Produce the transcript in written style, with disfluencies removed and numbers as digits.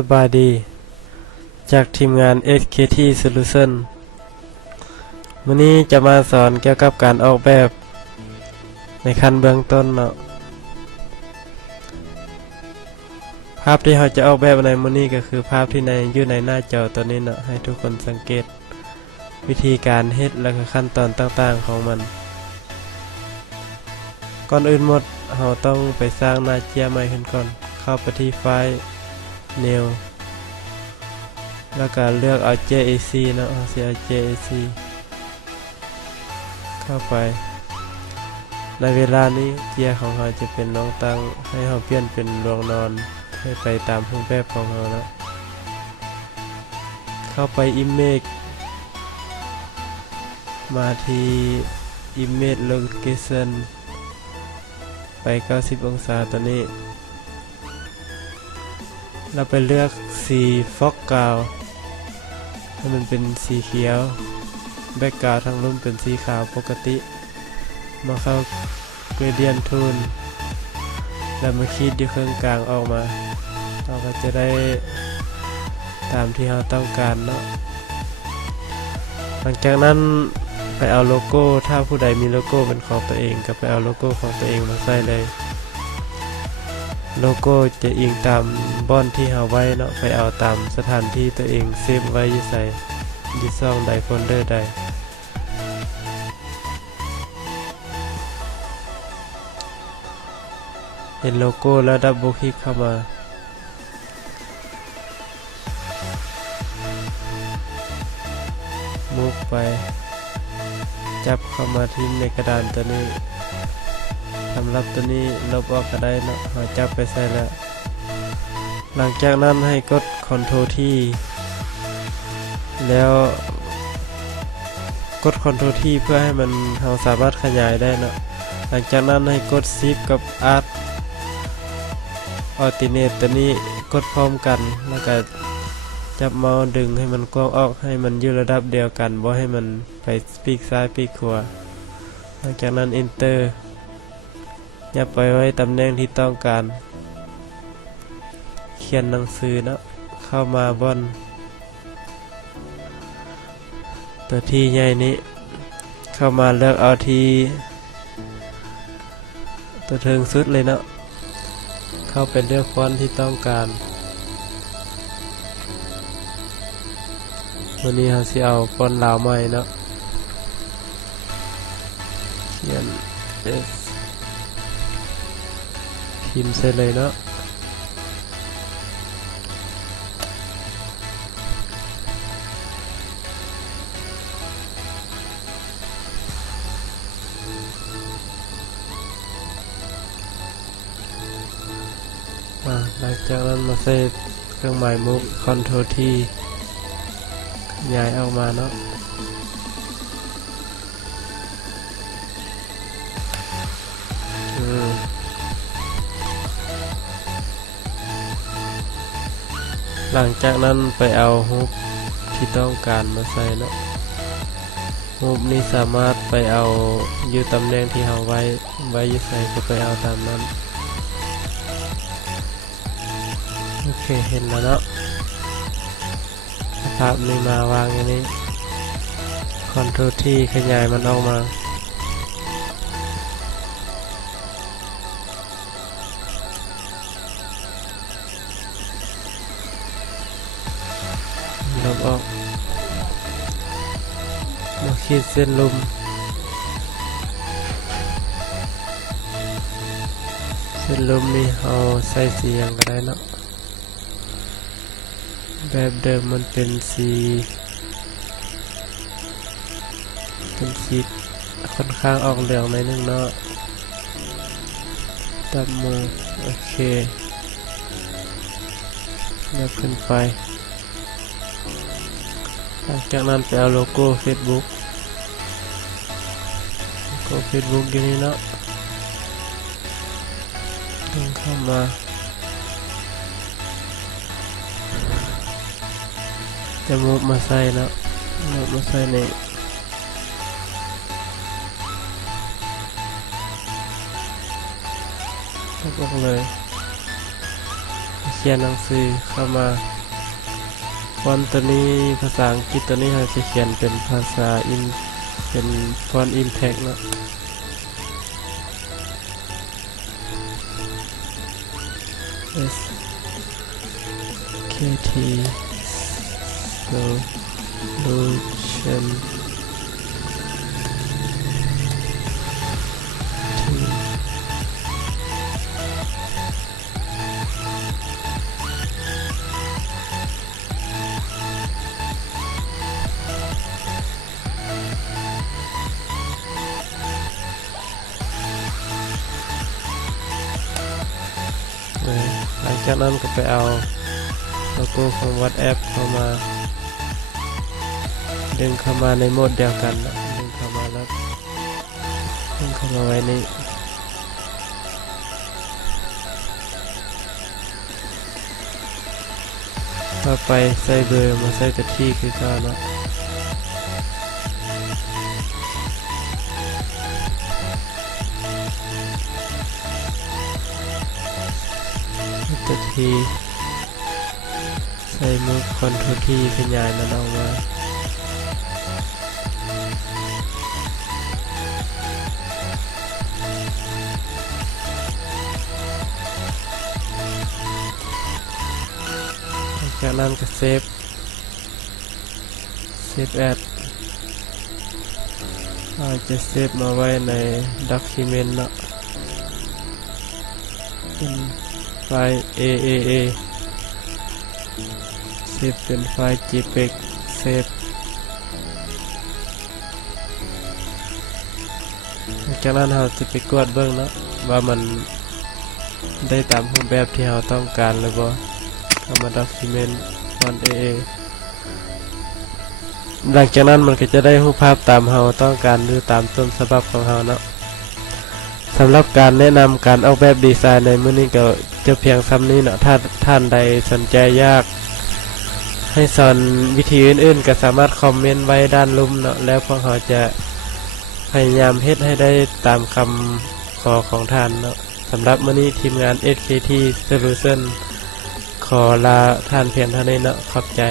สบายดีจากทีมงาน SKT Solution วันนี้จะมาสอนเกี่ยวกับการออกแบบในขั้นเบื้องต้นเนาะภาพที่เราจะออกแบบในมื้อนี้ก็คือภาพที่อยู่ในหน้าจอตัวนี้เนาะให้ทุกคนสังเกตวิธีการเฮ็ดและก็ขั้นตอนต่างๆของมันก่อนอื่นหมดเราต้องไปสร้างหน้าเจียใหม่ขึ้นก่อนเข้าไปที่ไฟล์ New แล้วก็เลือกเอา JAC เนาะเอา JAC เข้าไปในเวลานี้เจียของเราจะเป็นน้องตั้งให้เราเปลี่ยนเป็นรวงนอนให้ไปตามรูปแบบของเรานะเข้าไป Image มาที่ Image Location ไป90องศาตัวนี้เราไปเลือกสี Foreground ให้มันเป็นสีเขียว Background ทั้งรุ่มเป็นสีขาวปกติมาเข้า Gradient Tool แล้วมาคีดที่เครื่องกลางออกมาเราก็จะได้ตามที่เราต้องการเนาะหลังจากนั้นไปเอาโลโก้ถ้าผู้ใดมีโลโก้เป็นของตัวเองก็ไปเอาโลโก้ของตัวเองมาใส่เลยโลโก้จะอิงตามบอนที่เราไว้เนาะไปเอาตามสถานที่ตัวเองเซฟไว้อยู่ใส่อยู่ช่องใดโฟลเดอร์ใดเห็นโลโก้แล้วดับเบิลคลิกเข้ามามูฟไปจับเข้ามาที่ในกระดานตัวนี้สำหรับตัวนี้ลบออกก็ได้เนาะเราจับไปใส่แล้วหลังจากนั้นให้กด Ctrl T แล้วกด Ctrl T เพื่อให้มันเราสามารถขยายได้เนาะหลังจากนั้นให้กด Shift กับ Alt Alternate ตัวนี้กดพร้อมกันแล้วก็จับเมาส์ดึงให้มันกว้างออกให้มันอยู่ระดับเดียวกันบ่ให้มันไปปีกซ้ายปีกขวาหลังจากนั้น Enter ยับไปไว้ตำแหน่งที่ต้องการเขียนหนังสือเนาะเข้ามาบนตัวที่ใหญ่นี้เข้ามาเลือกเอาที่ตัวถึงสุดเลยเนาะเข้าไปเลือกฟอนต์ที่ต้องการวันนี้เราสิเอาฟอนต์ลาวใหม่เนาะเขียน S พิมพ์เสร็จเลยเนาะหลังจากนั้นมาเซฟเครื่องหมายมุก Ctrl T ย้ายออกมาเนาะหลังจากนั้นไปเอารูปที่ต้องการมาใส่เนาะรูปนี้สามารถไปเอาอยู่ตำแหน่งที่เราไว้อยู่ใส่ก็ไปเอาตามนั้นโอเคเห็นแล้วเนาะภาพนี้มาวางอย่างนี้ Ctrl T ขยายมันออกมาลบออกมาขีดเส้นลุมนี่เอาใส่สีอย่างก็ได้เนาะแบบเดิมมันเป็นสีค่อนข้างออกเหลืองหน่อยนึงเนาะตัดมือโอเคยับขึ้นไปหลังจากนั้นไปเอาโลโก้ Facebook อยู่นี่เนาะดึงเข้ามาจะมุกมาใส่เนาะมาใส่ในบอกเลยโอเค ขียนหนังสือเข้ามาฟอนต์ตัวนี้ภาษาอังกฤษตัวนี้เราจะเขียนเป็นภาษาเป็นฟอนต์ Impact เนาะSKT Solutionหลังจากนั้นก็ไปเอาโลโก้ของ WhatsApp เข้ามาดึงเข้ามาในโหมดเดียวกันนะดึงเข้ามาแล้วดึงเข้ามาไว้นี่ต่อไปใส่เบอร์มาใส่ตัวที่คือก่อนเนาะตัวที่ใส่มือคอนโทรลที่ขยายมันออกมาจากนั้นก็เซฟแอดเราจะเซฟมาไว้ใน Document เนาะเป็นไฟล์ AAA เซฟเป็นไฟล์ JPEG เซฟจากนั้นเราจะไปกดเบิ่งเนาะว่ามันได้ตามรูปแบบที่เราต้องการหรือบ่เอามา Document ฟอนต์ AA หลังจากนั้นมันก็จะได้รูปภาพตามเราต้องการหรือตามต้นฉบับของเราเนาะสำหรับการแนะนำการออกแบบดีไซน์ในมื้อนี้ก็จะเพียงซ้ำนี้เนาะถ้าท่านใดสนใจอยากให้สอนวิธีอื่นๆก็สามารถคอมเมนต์ไว้ด้านลุ่มเนาะแล้วพวกเราจะพยายามเฮ็ดให้ได้ตามคำขอของท่านเนาะสำหรับมื้อนี้ทีมงาน SKT Solution ขอลาท่านเพียงเท่านี้เนาะขอบใจ